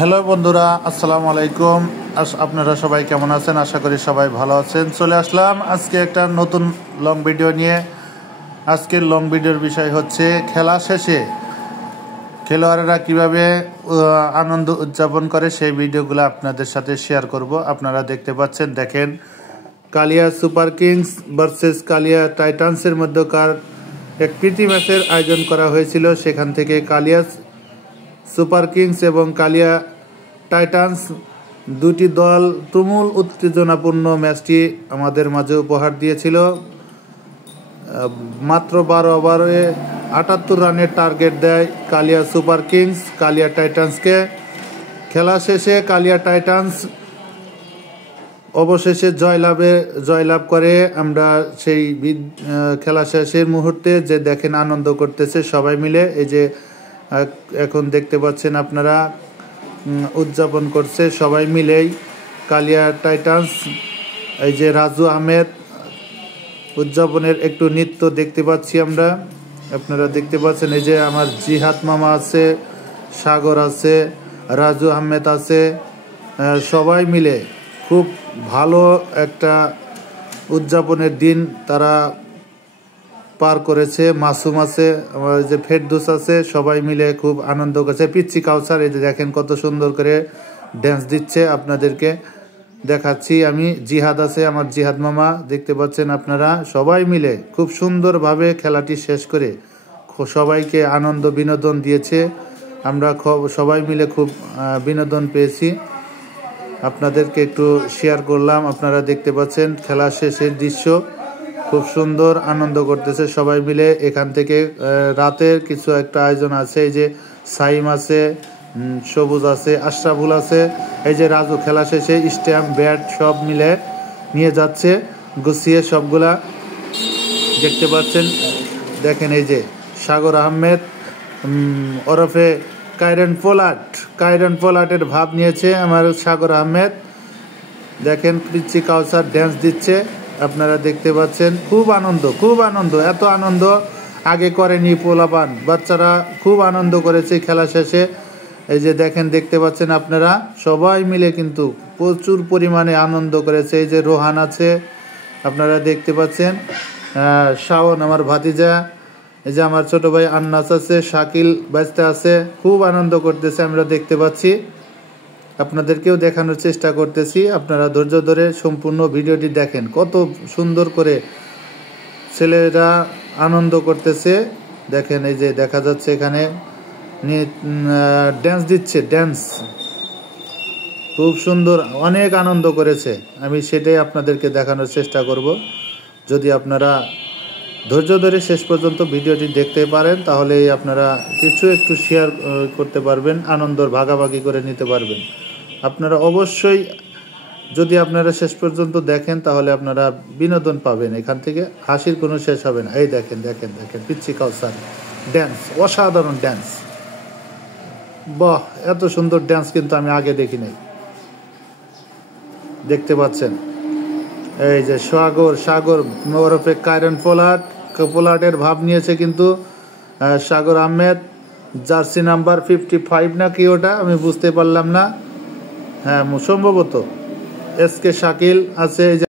Hello বন্ধুরা, আসসালামু আলাইকুম। আপনারা সবাই কেমন আছেন? আশা করি সবাই ভালো আছেন। চলে আসলাম আজকে একটা নতুন লং ভিডিও নিয়ে। আজকের লং ভিডিওর বিষয় হচ্ছে খেলা শেষে খেলোয়াড়েরা কিভাবে আনন্দ উদযাপন করে সেই ভিডিওগুলো আপনাদের সাথে শেয়ার করব। আপনারা দেখতে পাচ্ছেন, দেখেন, কালিয়া সুপার কিংস ভার্সেস কালিয়া টাইটান্সের মধ্যকার এক প্রীতি ম্যাচের আয়োজন করা হয়েছিল। সেখান থেকে কালিয়া সুপার কিংস এবং কালিয়া টাইটান্স দুটি দল তুমুল উত্তেজনাপূর্ণ ম্যাচটি আমাদের মাঝে উপহার দিয়েছিল। মাত্র 12 ওভারে 78 রানের টার্গেট দেয় কালিয়া সুপার কিংস কালিয়া টাইটান্সকে। খেলা শেষে কালিয়া টাইটান্স অবশেষে জয়লাভ করে। আমরা সেই খেলা শেষের মুহূর্তে যে দেখেন আনন্দ করতেছে সবাই মিলে, এই যে এখন দেখতে পাচ্ছেন আপনারা, উদযাপন করছে সবাই মিলেই কালিয়া টাইটান্স। এই যে রাজু আহমেদ উদযাপনের একটু নৃত্য দেখতে পাচ্ছি আমরা, আপনারা দেখতে পাচ্ছেন। এই যে আমার জিহাদ মামা আছে, সাগর আছে, রাজু আহমেদ আছে, সবাই মিলে খুব ভালো একটা উদযাপনের দিন তারা পার করেছে। মাসুম আছে, আমার যে ফেরদৌস আছে, সবাই মিলে খুব আনন্দ করেছে। পিচ্চি কাউসার এই যে দেখেন কত সুন্দর করে ড্যান্স দিচ্ছে, আপনাদেরকে দেখাচ্ছি আমি। জিহাদ আছে, আমার জিহাদ মামা, দেখতে পাচ্ছেন আপনারা। সবাই মিলে খুব সুন্দরভাবে খেলাটি শেষ করে সবাইকে আনন্দ বিনোদন দিয়েছে। আমরা সবাই মিলে খুব বিনোদন পেয়েছি, আপনাদেরকে একটু শেয়ার করলাম। আপনারা দেখতে পাচ্ছেন খেলা শেষের দৃশ্য, খুব সুন্দর আনন্দ করতেছে সবাই মিলে। এখান থেকে রাতের কিছু একটা আয়োজন আছে, এই যে সাইম আছে, সবুজ আছে, আশরাফুল আছে, এই যে রাজু খেলা শেষে স্ট্যাম্প ব্যাট সব মিলে নিয়ে যাচ্ছে গুছিয়ে সবগুলা, দেখতে পাচ্ছেন। দেখেন এই যে সাগর আহমেদ ওরফে কাইরন পোলাটের ভাব নিয়েছে আমার সাগর আহমেদ। দেখেন পিচ্চি কাউসার ড্যান্স দিচ্ছে, আপনারা দেখতে পাচ্ছেন। খুব আনন্দ, এত আনন্দ আগে করেনি পোলাপান, বাচ্চারা খুব আনন্দ করেছে খেলা শেষে। এই যে দেখেন, দেখতে পাচ্ছেন আপনারা, সবাই মিলে কিন্তু প্রচুর পরিমাণে আনন্দ করেছে। এই যে রোহান আছে, আপনারা দেখতে পাচ্ছেন, শাওন আমার ভাতিজা, এই যে আমার ছোট ভাই আন্নাস আছে, শাকিল বাজতে আছে, খুব আনন্দ করতেছে আমরা দেখতে পাচ্ছি। আপনাদেরকেও দেখানোর চেষ্টা করতেছি, আপনারা ধৈর্য ধরে সম্পূর্ণ ভিডিওটি দেখেন। কত সুন্দর করে ছেলেরা আনন্দ করতেছে, দেখেন। এই যে দেখা যাচ্ছে এখানে ড্যান্স দিচ্ছে, ড্যান্স খুব সুন্দর, অনেক আনন্দ করেছে। আমি সেটাই আপনাদেরকে দেখানোর চেষ্টা করব। যদি আপনারা ধৈর্য ধরে শেষ পর্যন্ত ভিডিওটি দেখতে পারেন, তাহলে আপনারা কিছু একটু শেয়ার করতে পারবেন, আনন্দর ভাগাভাগি করে নিতে পারবেন। আপনারা অবশ্যই যদি আপনারা শেষ পর্যন্ত দেখেন, তাহলে আপনারা বিনোদন পাবেন, এখান থেকে হাসির কোনো শেষ হবে না। এই দেখেন পিচ্চি কাউসার ড্যান্স, অসাধারণ ড্যান্স। বাহ, এত সুন্দর ড্যান্স কিন্তু আমি আগে দেখি নাই, দেখতে পাচ্ছেন। এই যে সাগর ওরফে কাইরন পোলাটের ভাব নিয়েছে কিন্তু সাগর আহমেদ। জার্সি নাম্বার 55 না কি ওটা, আমি বুঝতে পারলাম না। হ্যাঁ, সম্ভবত এসকে শাকিল আছে।